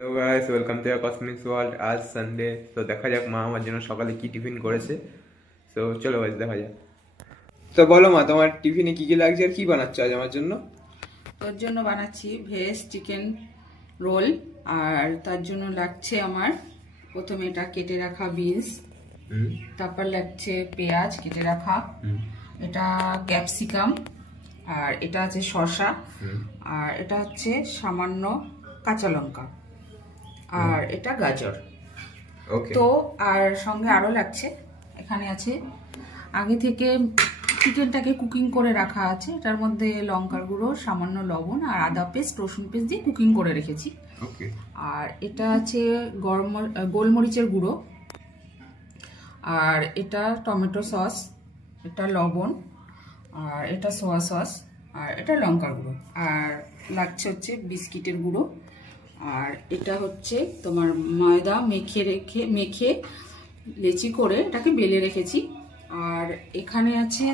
Hello guys, welcome to Cosmics World. আজ Sunday, তো দেখা যাক মা আমার জন্য সকালে কি টিফিন করেছে। তো চলো গাইস দেখা যাক। তো বলো মা, তোমার টিফিনে কি কি লাগছে আর কি বানাচ্ছ আজ আমার জন্য? তোর জন্য বানাচ্ছি ভেজ চিকেন রোল। আর তার জন্য লাগছে আমার প্রথমে এটা কেটে রাখা বিনস, তারপর লাগছে পেঁয়াজ কেটে রাখা, এটা ক্যাপসিকাম, আর এটা আছে শসা, আর এটা হচ্ছে সামান্য কাঁচা লঙ্কা, আর এটা গাজর। তো আর সঙ্গে আরো লাগছে, এখানে আছে আগে থেকে চিকেনটাকে কুকিং করে রাখা আছে, এটার মধ্যে লঙ্কার গুঁড়ো, সামান্য লবণ আর আদা পেস্ট, রসুন পেস্ট দিয়ে কুকিং করে রেখেছি। আর এটা আছে গোলমরিচের গুঁড়ো, আর এটা টমেটো সস, এটা লবণ, আর এটা সোয়া সস, আর এটা লঙ্কার গুঁড়ো, আর লাগছে হচ্ছে বিস্কিটের গুঁড়ো, আর এটা হচ্ছে তোমার ময়দা মেখে লেচি করে এটাকে বেলে রেখেছি। আর এখানে আছে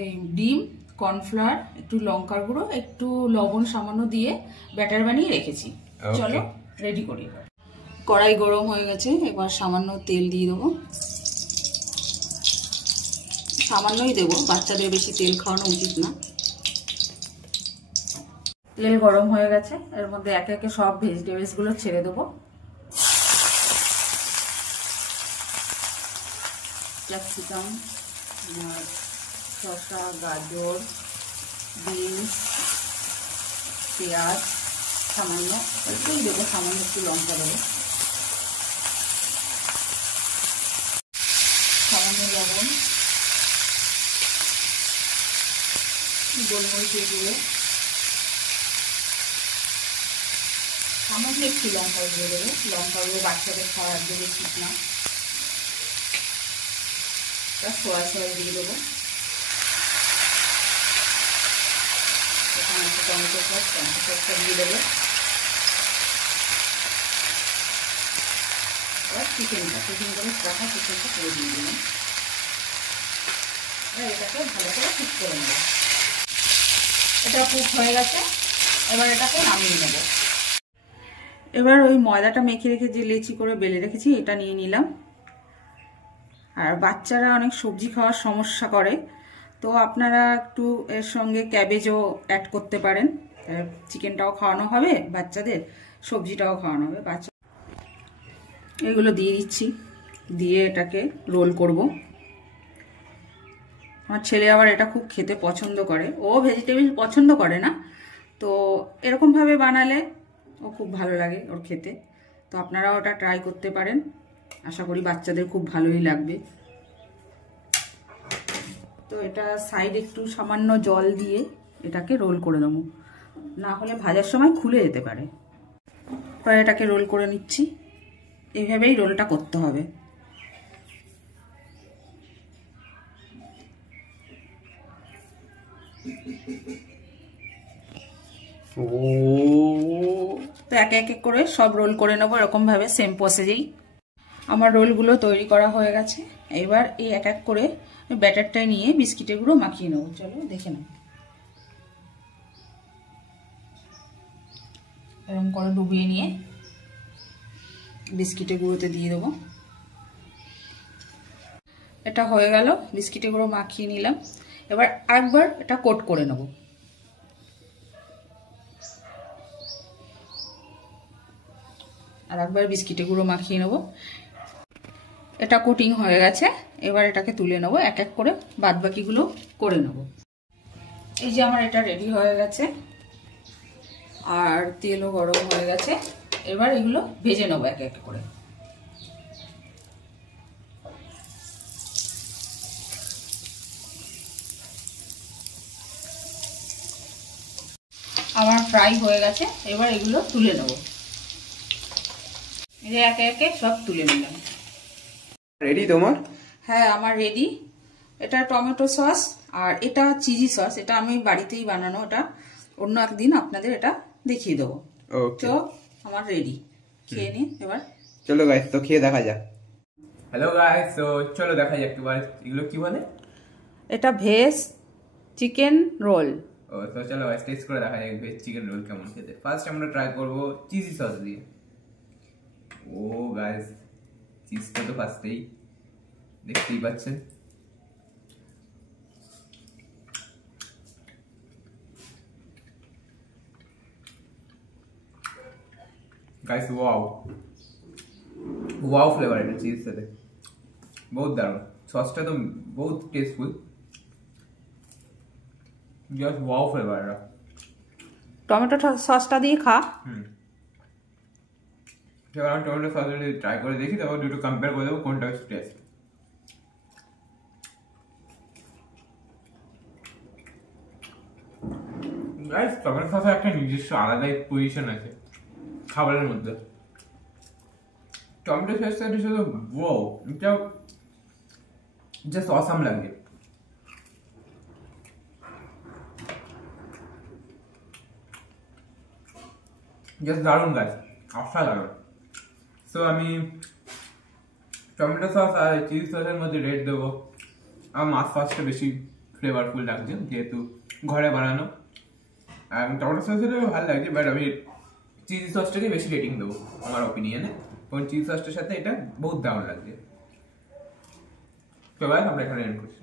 এই ডিম, কর্নফ্লাওয়ার, একটু লঙ্কার গুঁড়ো, একটু লবণ সামান্য দিয়ে ব্যাটার বানিয়ে রেখেছি। চলো রেডি করি। কড়াই গরম হয়ে গেছে, এবার সামান্য তেল দিয়ে দেবো, সামান্যই দেবো, বাচ্চাদের বেশি তেল খাওয়ানো উচিত না। তেল গরম হয়ে গেছে, এর মধ্যে একে একে সব ভেজিটেবলস গুলো ছেড়ে দেবো। ক্যাপসিকাম, শসা, গাজর, বিনস, পেঁয়াজ, সামান্য একটুই দেবো, সামান্য একটু লঙ্কা দেবো, সামান্য লবণ, গোলমরিচের গুঁড়ো, সামান্য একটু লঙ্কা দিয়ে দেবো, লঙ্কা গুঁড়ো বাচ্চাদের খাওয়া একদমই ঠিক না। সোয়া সস দিয়ে দেবো, এখানে একটা টমেটো সসটা দিয়ে দেবো। এবার চিকেনটা কুকিং করে রাখা চিকেনটা করে দিয়ে দিলাম, এবার এটাকে ভালো করে কুক করে নেব। এটা কুক হয়ে গেছে, এবার এটাকে নামিয়ে নেব। এবার ওই ময়দাটা মেখে রেখে যে লেচি করে বেলে রেখেছি এটা নিয়ে নিলাম। আর বাচ্চারা অনেক সবজি খাওয়ার সমস্যা করে, তো আপনারা একটু এর সঙ্গে ক্যাবেজও অ্যাড করতে পারেন, চিকেনটাও খাওয়ানো হবে বাচ্চাদের, সবজিটাও খাওয়ানো হবে বাচ্চা। এগুলো দিয়ে দিচ্ছি, দিয়ে এটাকে রোল করব। আমার ছেলে আবার এটা খুব খেতে পছন্দ করে, ও ভেজিটেবল পছন্দ করে না, তো এরকমভাবে বানালে ও খুব ভালো লাগে ওর খেতে। তো আপনারাও ওটা ট্রাই করতে পারেন, আশা করি বাচ্চাদের খুব ভালোই লাগবে। তো এটা সাইড একটু সামান্য জল দিয়ে এটাকে রোল করে দেবো, না হলে ভাজার সময় খুলে যেতে পারে। এবার এটাকে রোল করে নিচ্ছি, এইভাবেই রোলটা করতে হবে। তো একে একে করে সব রোল করে নেবো এরকমভাবে, সেম প্রসেসেই। আমার রোলগুলো তৈরি করা হয়ে গেছে, এবার এই এক এক করে ব্যাটারটাই নিয়ে বিস্কিটের গুঁড়ো মাখিয়ে নেবো। চলো দেখে নাও, এরকম করে ডুবিয়ে নিয়ে বিস্কিটের গুঁড়োতে দিয়ে দেবো। এটা হয়ে গেল, বিস্কিটের গুঁড়ো মাখিয়ে নিলাম। এবার একবার এটা কোট করে নেব। আর একবার বিস্কিটের গুঁড়ো মাখিয়ে নেব। এটা কোটিং হয়ে গেছে, এবার এটাকে তুলে নেব, এক এক করে বাদ বাকিগুলো করে নেব। এই যে আমার এটা রেডি হয়ে গেছে, আর তেলও গরম হয়ে গেছে। এবার এগুলো ভেজে নেবো এক এক করে। আমার ফ্রাই হয়ে গেছে, এবার এগুলো তুলে নেব। এই যে একে একে সব তুলে নিলাম। রেডি তোমার? হ্যাঁ আমার রেডি। এটা টমেটো সস আর এটা চিজি সস, এটা আমি বাড়িতেই বানানো, এটা অন্য একদিন আপনাদের এটা দেখিয়ে দেবো। তো আমার রেডি, খেয়ে নিন এবার। চলো গাইস, তো খেয়ে দেখা যাক। হ্যালো গাইস, তো চলো দেখা যাক এগুলো কি বলে। এটা ভেজ চিকেন রোল। ও তো চলো গাইস টেস্ট করে দেখা যাক ভেজ চিকেন রোল কেমন খেতে। ফার্স্ট আমরা ট্রাই করব চিজি সস দিয়ে। ও গাইস চিজটা তো ফার্স্টেই দেখতেই পাচ্ছেন। गाइस वाओ वाओ फ्लेवर है चीज से बहुत दारुण सॉसটা তো बहुत टेस्टफुल जस्ट वाओ फ्लेवर है টমেটো সসটা দিয়ে খা এবার আমি টমেটো সস দিয়ে ট্রাই করে দেখি তারপর দুটো কম্পেয়ার করে দেবো কোনটা বেশি টেস্ট গাইস টমেটো সসের একটা নিজস্ব আলাদাই পজিশন আছে খাবারের মধ্যে টমেটো সসটা শুধু ওয়াও এটা জাস্ট অসাম লাগে জাস্ট দারুণ গাইস অসাধারণ সো আমি টমেটো সস আর চিজ সসের মধ্যে রেট দেবো আমার মাছ সসটা বেশি ফ্লেভারফুল লাগছে যেহেতু ঘরে বানানো আর টমেটো সসটাও ভালো লাগছে বাট আমি চিজ সসটাকে বেশি রেটিং দেবো আমার ওপিনিয়নে কারণ চিজ সসটার সাথে এটা বহুত দারুণ লাগছে তো গাইস আমরা এখানে এন্ড করছি